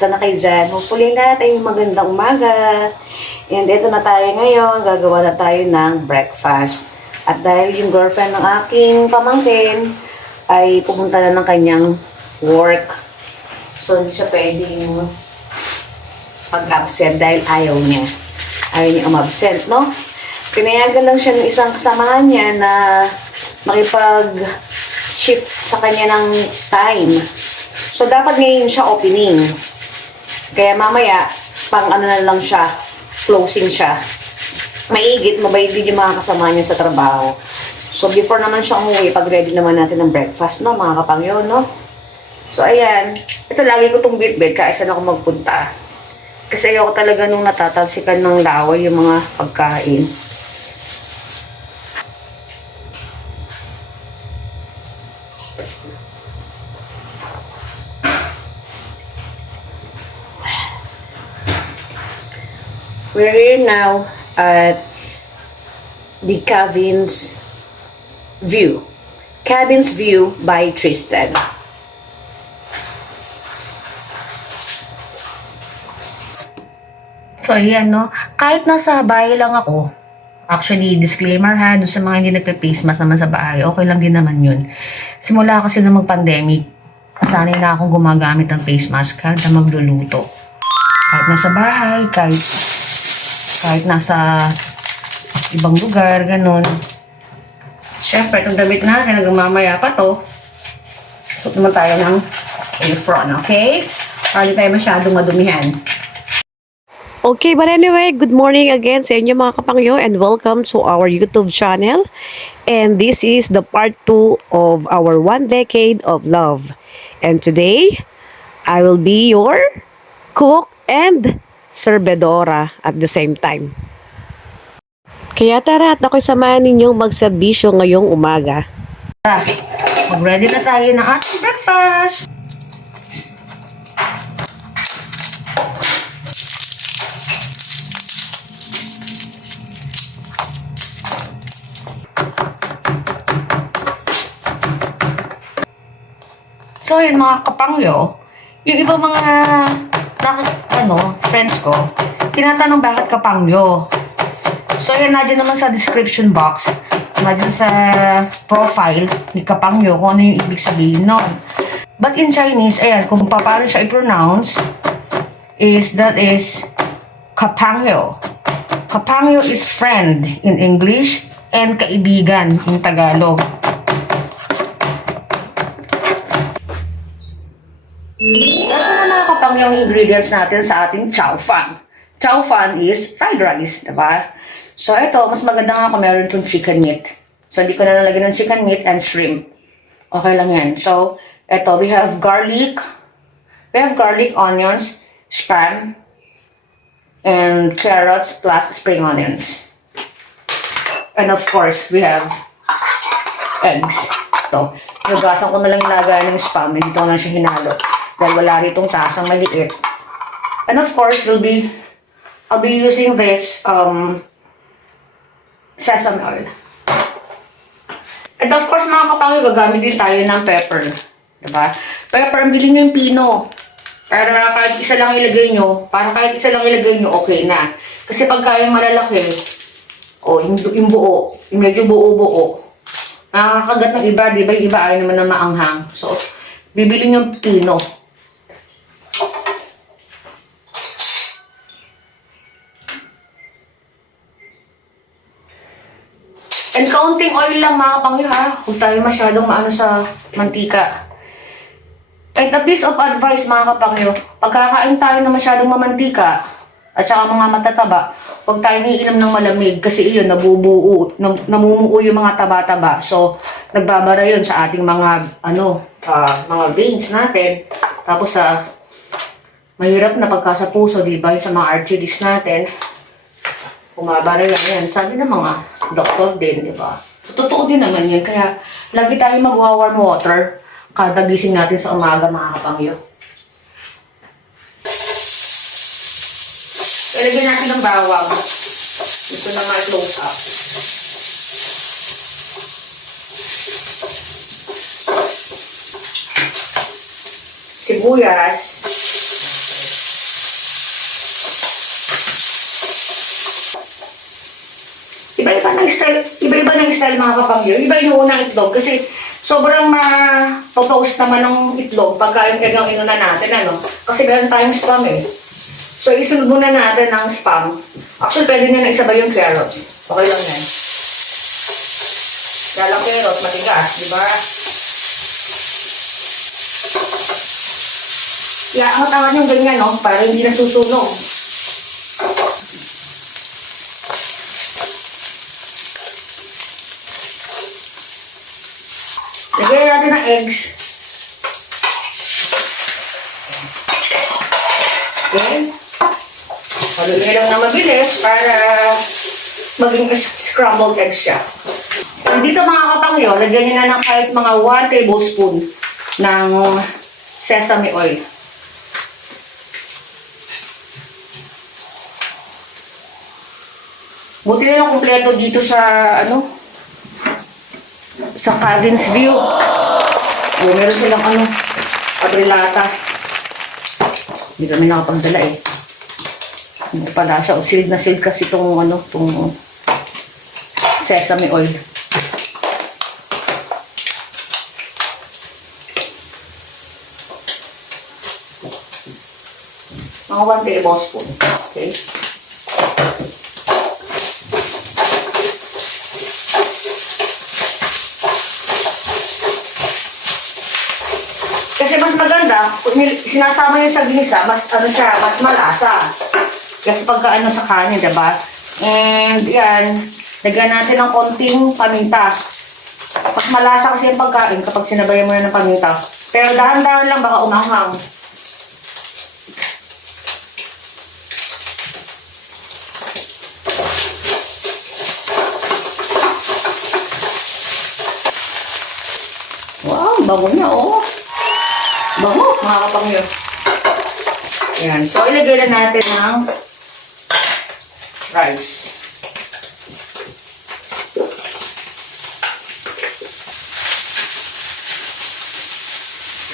Kumusta na kayo dyan? Hopefully lahat ay magandang umaga. And ito na tayo ngayon. Gagawa na tayo ng breakfast. At dahil yung girlfriend ng aking pamangkin ay pupunta na ng kanyang work. So, hindi siya pwedeng mag-absent dahil ayaw niya. Ayaw niya umabsent, no? Pinayagan lang siya ng isang kasamahan niya na makipag-shift sa kanya ng time. So, dapat ngayon siya opening. Kaya mamaya, pang ano na lang siya, closing siya. Maigit, mabait din yung mga kasama niya sa trabaho. So, before naman siya umuwi, pag-ready naman natin ng breakfast, no, mga kapangyo, no? So, ayan. Ito, lagi ko itong bitbit, kaya saan ako magpunta. Kasi ayoko talaga nung natatalsikan ng laway yung mga pagkain. We're here now at the Cabins View. Cabins View by Tristan. So, ayan, no? Kahit nasa bahay lang ako, actually, disclaimer ha, doon sa mga hindi nagpe-face mask naman sa bahay, okay lang din naman yun. Simula kasi na mag-pandemic, nasanay na akong gumagamit ng face mask ha, na magluluto. Kahit nasa bahay, kahit nasa ibang lugar, ganun. Siyempre, itong damit natin, hanggang mamaya pa to, suot naman tayo ng apron, okay? Para di tayo masyadong madumihan. Okay, but anyway, good morning again sa inyo mga kapangyo and welcome to our YouTube channel. And this is the part 2 of our 1 decade of love. And today, I will be your cook and servidora at the same time. Kaya tara at ako'y samahan ninyong magserbisyo ngayong umaga. Mag-ready na tayo ng ating breakfast! So, yun mga kapangyo, yung iba mga friends ko, tinatanong bakit kapangyo. So, yun, nadyan naman sa description box, nadyan sa profile ni kapangyo kung ano yung ibig sabihin nun. But in Chinese, ayan, kung paano siya i-pronounce, that is kapangyo. Kapangyo is friend in English and kaibigan in Tagalog. Ito na mga kapangyo yung ingredients natin sa ating chow fan. Chow fan is fried rice, diba? So, ito, mas maganda nga kung meron itong chicken meat. So, hindi ko na nalagyan ng chicken meat and shrimp. Okay lang yan. So, ito, we have garlic, onions, spam, and carrots plus spring onions. And of course, we have eggs. Ito, nagasan ko na lang yung lagayan ng spam, hindi ko na siya hinalo. Dahil wala ritong tasang maliit. And of course, I'll be using this sesame oil. And of course, mga kapangyo, gagamit din tayo ng pepper. Diba? Pepper, ang bilhin nyo yung pino. Para kahit isa lang ilagay nyo, okay na. Kasi pagka yung malalaki, yung buo, yung medyo buo-buo, nakakagat ng iba, diba? Yung iba ayaw naman na maanghang. So, bibili nyo yung pino. And kaunting oil lang mga kapangyo ha. Huwag tayo masyadong maano sa mantika. And a piece of advice mga kapangyo, pagkakain tayo na masyadong mamantika at saka mga matataba, huwag tayo iinom ng malamig kasi iyon namumuo yung mga taba-taba. So, nagbabara yun sa ating mga mga veins natin. Tapos mahirap na pagka sa puso, diba? Sa mga arteries natin. Bumabara yan. Sabi ng mga doktor din, di ba? So, totoo din naman yan. Kaya, lagi tayo magwa-warm water kada gising natin sa umaga, mga kapangyo. Ilagyan natin ng bawang. Ito na mga close up. Sibuyas. Iba-iba ng style, iba-iba ng style mga kapangyo. Iba yung unang itlog kasi sobrang ma-toast naman ng itlog pagka yung egang inuna natin, ano. Kasi meron tayong spam eh. So, isunod muna natin ng spam. Actually, pwede nyo na isabay yung carrots. Okay lang yan. Kaya lang carrots, matigas, di ba? Iaangat-angat yung ganyan, no? Para hindi nasusunog. Lagyan natin ng eggs. Okay. Haluin lang na mabilis para maging scrambled eggs siya. And dito mga kapangyo, lagyan nyo na ng kahit mga 1 tablespoon ng sesame oil. Buti na lang kumpleto dito sa sa Cabin's View. Meron silang abrilata. Hindi kami nakapagdala eh. Hindi pala siya. Silid na silid kasi itong sesame oil. Mga 1 tablespoon. Okay. Kasi mas maganda, sinasama niyo sa ginisa, mas mas malasa. Kasi pagka sa kanin, diba? And yan, lagyan natin ng konting paminta. Mas malasa kasi yung pagkain kapag sinabayan mo na ng paminta. Pero dahan-dahan lang, baka umanghang. Wow, bango niya, oh. Bango, mga kapangyo. Ayan. So, ilagay na natin ng rice.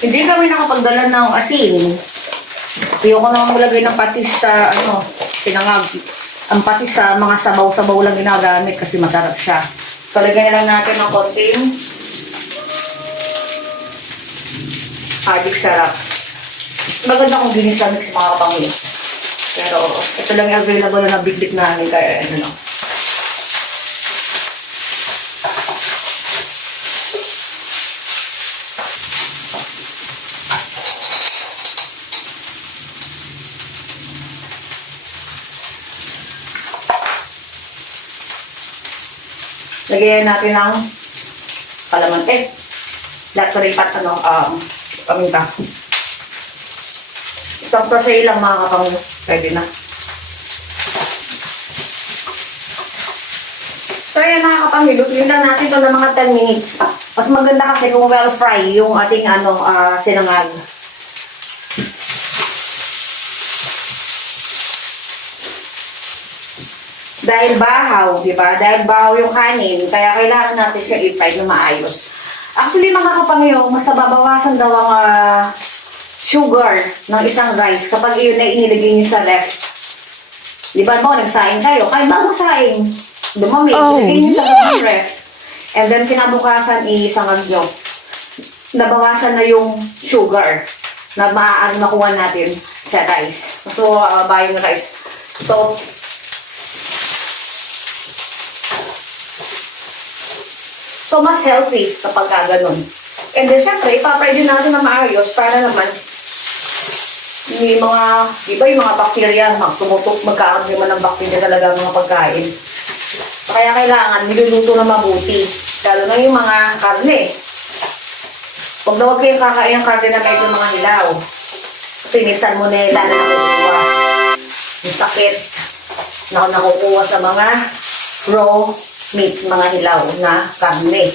Hindi kami nakapagdala ng asin. Ayoko naman malagay ng patis sa, sinangag. Ang patis sa mga sabaw-sabaw lang ginagamit kasi masarap siya. So, lagyan na lang natin ng konting adik sarap. Maganda kung ginis-mix mga kapangyo. Pero ito lang yung available na big-big namin kaya lang. Lagyan natin ng kalamansi. Lahat ko rin paminta. Isang sachet lang mga kapangyo. Pwede na. So ayan mga kapangyo, lutuin lang natin ito ng mga 10 minutes. Mas maganda kasi kung well fry yung ating sinangag. Dahil bahaw, di ba? Dahil bahaw yung kanin, kaya kailangan natin siya i-fry na maayos. Actually mga kapangyo, mas nababawasan daw ang sugar ng isang rice kapag yun na inilagay nyo sa ref. Di ba mo, nagsaing kayo? Kahit bago saing, dumami, ilagay nyo sa ref. And then kinabukasan, isangag nyo. Nabawasan na yung sugar na maaari makuha natin sa rice. So, buying rice. So, mas healthy kapag ganun. And then, syempre, ipapray din natin na maayos para naman yung yung mga bacteria, magkakaroon naman ng bacteria talaga ng mga pagkain. Kaya kailangan niluluto na mabuti. Lalo na yung mga karne. Huwag na huwag kayong kakain ng karne na medyo mga hilaw. Kasi minsan mo nila na nakukuha. Yung sakit na nakukuha sa mga raw meat, mga hilaw na karne.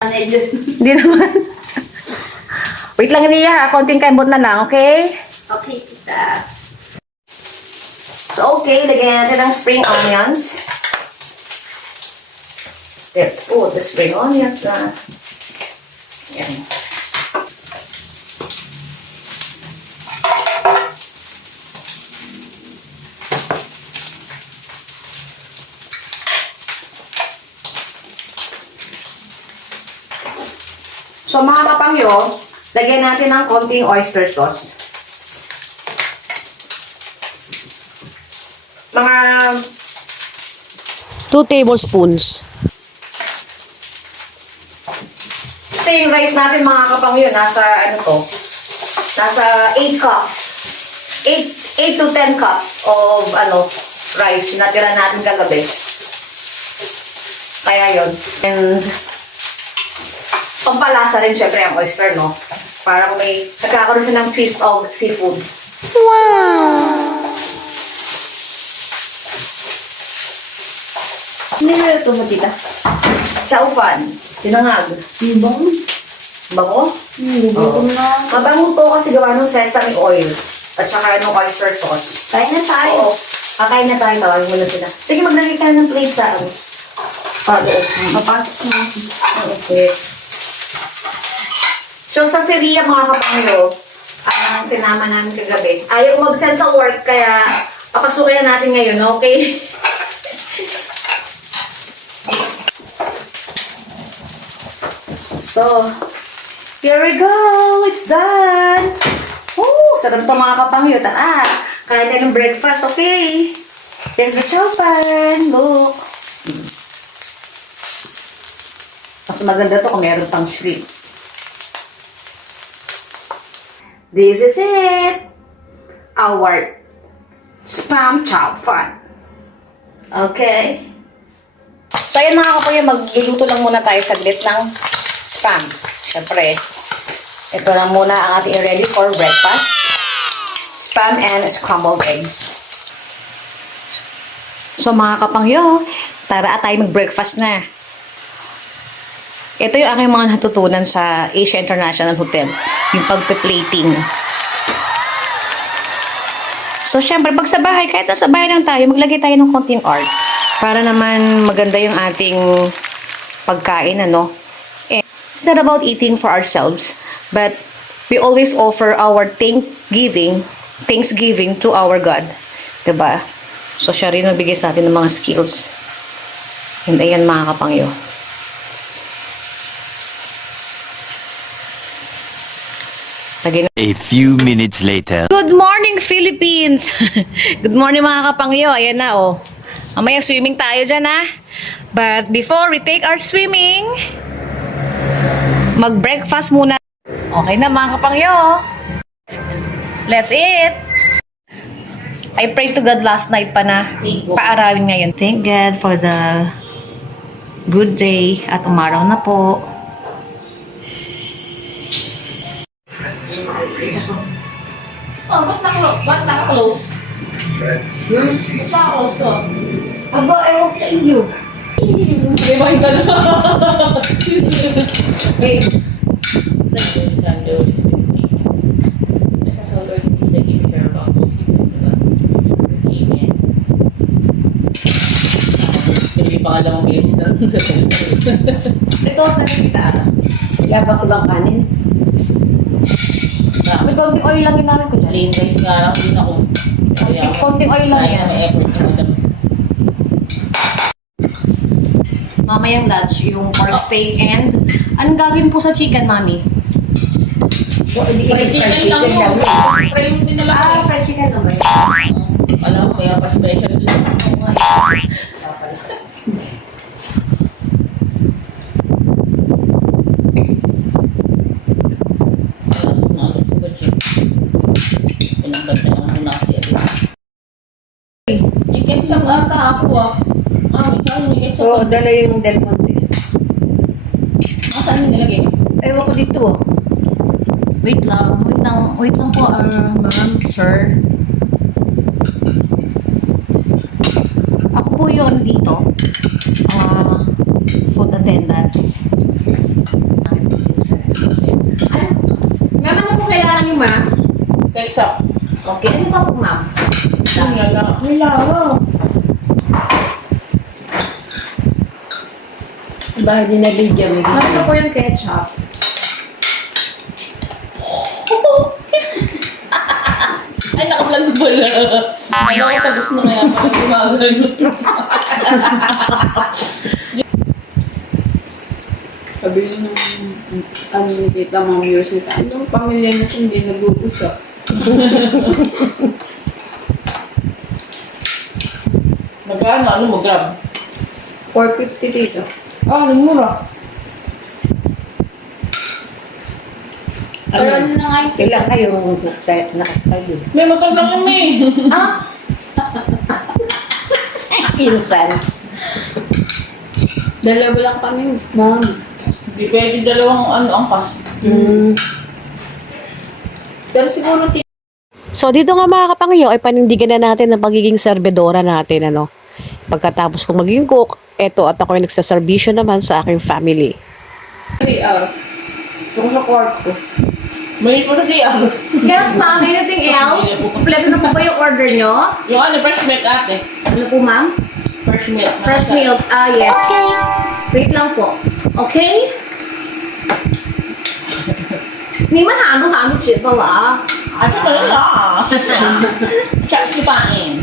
Hindi naman. Wait lang, Ria. Konting kembot na lang, okay? Okay, tita. So, okay. Lagyan natin ng spring onions. Let's put the spring onions na. Yan. So mga kapangyo, lagyan natin ng konting oyster sauce. Mga 2 tablespoons. Kasi yung rice natin mga kapangyo, nasa ano to, nasa 8 cups. 8 to 10 cups of ano, rice yung natira natin kagabi. Kaya yun. And pampalasa rin syempre ang oyster, no? Parang may nagkakaroon siya ng twist of seafood. Niluluto mo, tita? Chaufan. Sinangag. Ibang? Bango? Gutom na. Mabango to kasi gawa ng sesame oil. At saka ng oyster sauce. Kain na tayo. Oo. Kakain na tayo. Tawagin mo na sila. Sige, maglagay ka ng plate sa ano. Papasok na. Okay. So, sa Syria, mga kapangyo, ang sinama namin kagabi. Ayaw mag-send sa work, kaya papasukin na natin ngayon, okay? So, here we go! It's done! Woo! Sarap to mga kapangyo. Tara! Kain tayo ng breakfast, okay? There's the chowpan. Look! Mas maganda to kung meron pang shrimp. This is it! Our spam chowpan. Okay? So, ayan mga kapangyo, magluluto lang muna tayo saglit ng spam. Siyempre, ito lang muna ang ating ready for breakfast. Spam and scrambled eggs. So mga kapangyo, tara tayo mag-breakfast na. Ito yung aking mga natutunan sa Asia International Hotel. Yung pagpe-plating. So syempre, pag sa bahay, kahit nasa bahay lang tayo, maglagay tayo ng konting art. Para naman maganda yung ating pagkain, ano. It's not about eating for ourselves, but we always offer our thanksgiving to our God. Diba? So, siya rin magbigay sa atin ng mga skills. And ayan mga kapangyo. A few minutes later. Good morning, Philippines! Good morning mga kapangyo. Ayan na, oh. Mamaya swimming tayo dyan, ha? But before we take our swimming, mag-breakfast muna. Okay na mga kapangyo. Let's eat! I prayed to God last night pa na paaralin ngayon. Thank God for the good day at umaraw na po. Oh, ba't naka-close? Ba't naka-close? Ba't naka-close to? Aba, ewan sa inyo. Rewind ka na. Babe. Pangalawang beses na Ito, saan kita ata? Yaba ko bang kanin? May konting oil lang din namin ko dyan. plain rice nga lang din ako. Konting oil lang yan. May effort na madam. Mamayang lunch, yung pork steak and... Anong gagawin po sa chicken, mami? Fried chicken lang po. Fry yung din na lang. Ah, fried chicken lang ba yun? Alam mo, kaya pa special din. May ketchup ata ako ah. May ketchup. Oo, dala yung Del Monte. Saan yung nilagay? Ewan ko dito. Wait lang po, ma'am, sir. Ako po yun dito. Food attendant. Ma'am, ano po kailangan niyo, ma'am? Ketchup. Okay, ano pa po, ma'am? May laro. Bahay din na Lydia. May Ano po yung ketchup? Ay, naka-vlog pala. Ay, nakatagos na kaya parang gumagano. sabi yun ng Ano nakita mga viewers nito? Anong pamilya nito hindi nag-uusap? Magkano? Ano mo, grab? 450 dito. Ah, ano mura? Pero ano na nga yung Kailan kayo nakakayo? May motor lang yung may. Insan. dalawa lang kami, ma'am. Hindi pwede dalawang angkas. Pero siguro So dito nga mga kapangyo ay panindigan na natin ang pagiging serbedora natin ano. Pagkatapos kong maging cook, eto at ako ay nagsaservisyo naman sa aking family. CR. Kung sa kwarto. May pa sa CR. Yes, ma'am. Anything else? Kompleto na po ba yung order nyo? Yung ano, fresh milk ate. Ano po, ma'am? Fresh milk. Fresh milk. Ah, yes. Okay. Wait lang po. Okay? Ni man hano-hano chip wala. At saka wala. Check si pain.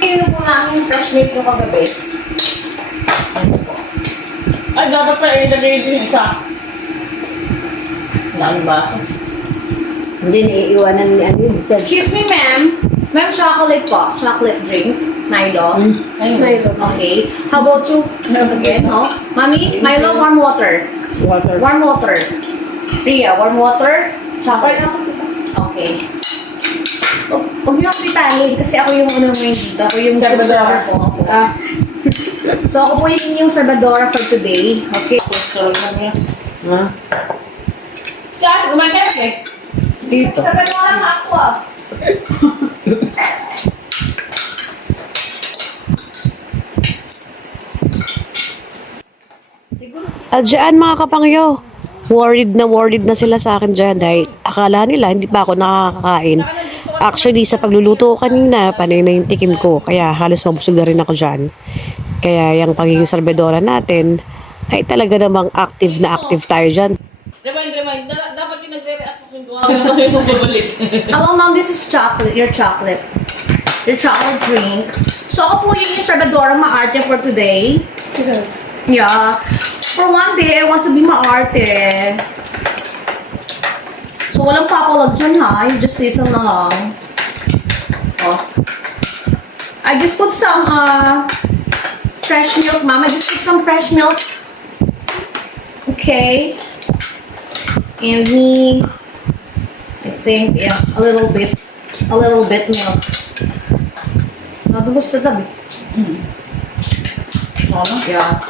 Ino po namin yung fresh milk nyo kagabi. Ay, dapat pala ilagay din yung isa. Wala yung baso. Hindi, naiiwanan ni ano yun. Excuse me, ma'am. Ma'am, chocolate po. Chocolate drink. Milo. Ayun. Okay. How about you? Again, no? Mami, Milo, warm water. Water. Warm water. Ria, warm water. Chocolate. Okay. Huwag niyo akong italin kasi ako yung ano ngayon dito. Ako yung Salvador. po. So, ako po yung Salvadora for today. Okay. Ha? Si ate, kumain ka na eh. Dito. Salvadora nga ako ah. At dyan mga kapangyo, worried na sila sa akin dyan dahil akala nila hindi pa ako nakakakain. Actually, sa pagluluto ko kanina, panay na yung tikim ko. Kaya halos mabusog na rin ako dyan. Kaya yung pagiging serbedora natin, ay talaga namang active na active tayo dyan. Remind. Dapat yung nagre-react kung gumagano kayo kung babalik. Hello, ma'am. This is chocolate. Your chocolate. Your chocolate drink. So, ako po yung Salvadora maarte for today. Yeah. For one day, I want to be maarte. So, walang papalag dyan, ha? You just listen na lang. Oh. I just put some, fresh milk, ma'am. I just put some fresh milk. Okay. And me, I think, yeah, a little bit milk. Nadubos sa tabi. Sana? Yeah.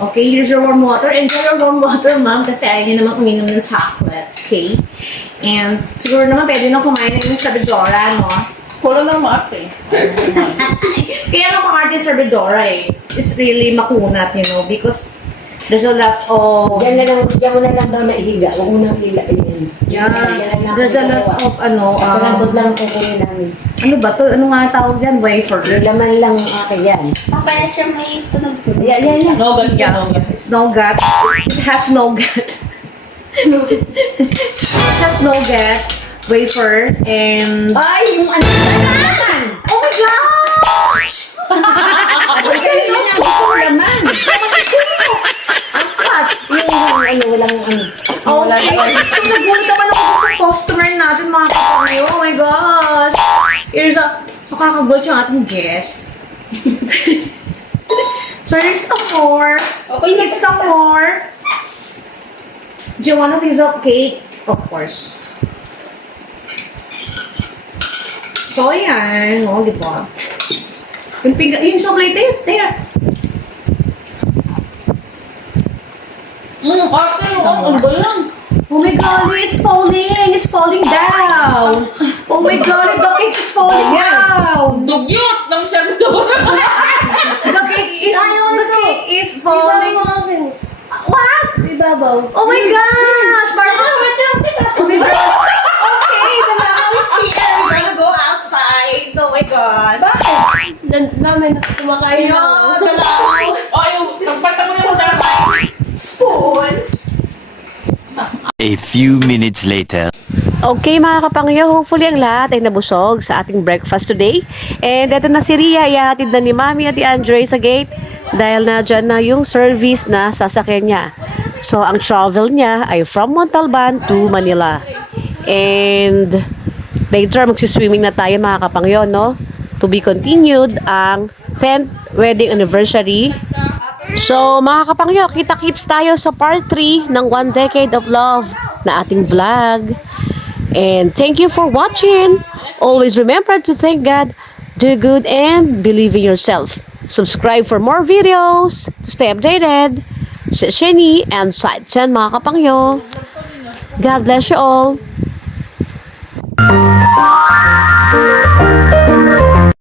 Okay, here's your warm water. Enjoy your warm water, ma'am, kasi ayaw niyo naman uminom ng chocolate. Okay? And siguro naman pwede nang kumain ng Salvadora, no? Wala na maarte. Kaya nga mga artist Salvadora eh. It's really makunat, you know, because there's a lot of... Diyan mo na lang ba maihiga? Huwag mo nang hilain yan. Yeah, there's a lot of Palambot lang kukunin namin. ano ba to? Ano nga tawag dyan? Wafer. Yung laman lang akin yan. Para siya may tunog-tunog. Yan. No, ganyan. Yeah, No, ganyan. it's nougat. It has nougat. It has nougat, wafer, and... Ay, yung ano naman! Oh my gosh! Ay, kaya yun ang gusto ko naman. What? Yung ano, walang ano. Okay. So, nagulat naman ako sa customer natin, mga kapatid. Oh my gosh! Here's a... Nakakagulat yung ating guest. So, here's some more. Okay, Need some more. Do you want a piece of cake? Of course. So, ayan. O, di ba? Yung chocolate, there. Ate, ano ba yan? Oh my god, it's falling! It's falling down! Oh my god, the cake is falling down! Dugyot ng servidora. The cake is falling. What? Ibabaw. Oh my gosh! Martha, oh my god! Okay, the mama is here. We're gonna go outside. Oh my gosh. Namin kumakain Yo, ako. dalaw. Oh, yung pagpata mo yung sarap. Spoon. A few minutes later. Okay mga kapangyo, hopefully ang lahat ay nabusog sa ating breakfast today. And eto na si Ria, ihatid na ni Mami at ni Andre sa gate dahil na dyan na yung service na sasakyan niya. So ang travel niya ay from Montalban to Manila. And later magsiswimming na tayo mga kapangyo, no? To be continued ang 10th wedding anniversary. So mga kapangyo, kita-kits tayo sa part 3 ng 1 Decade of Love na ating vlog. And thank you for watching. Always remember to thank God, do good, and believe in yourself. Subscribe for more videos to stay updated. Si Sheni and Side Chan mga kapangyo. God bless you all.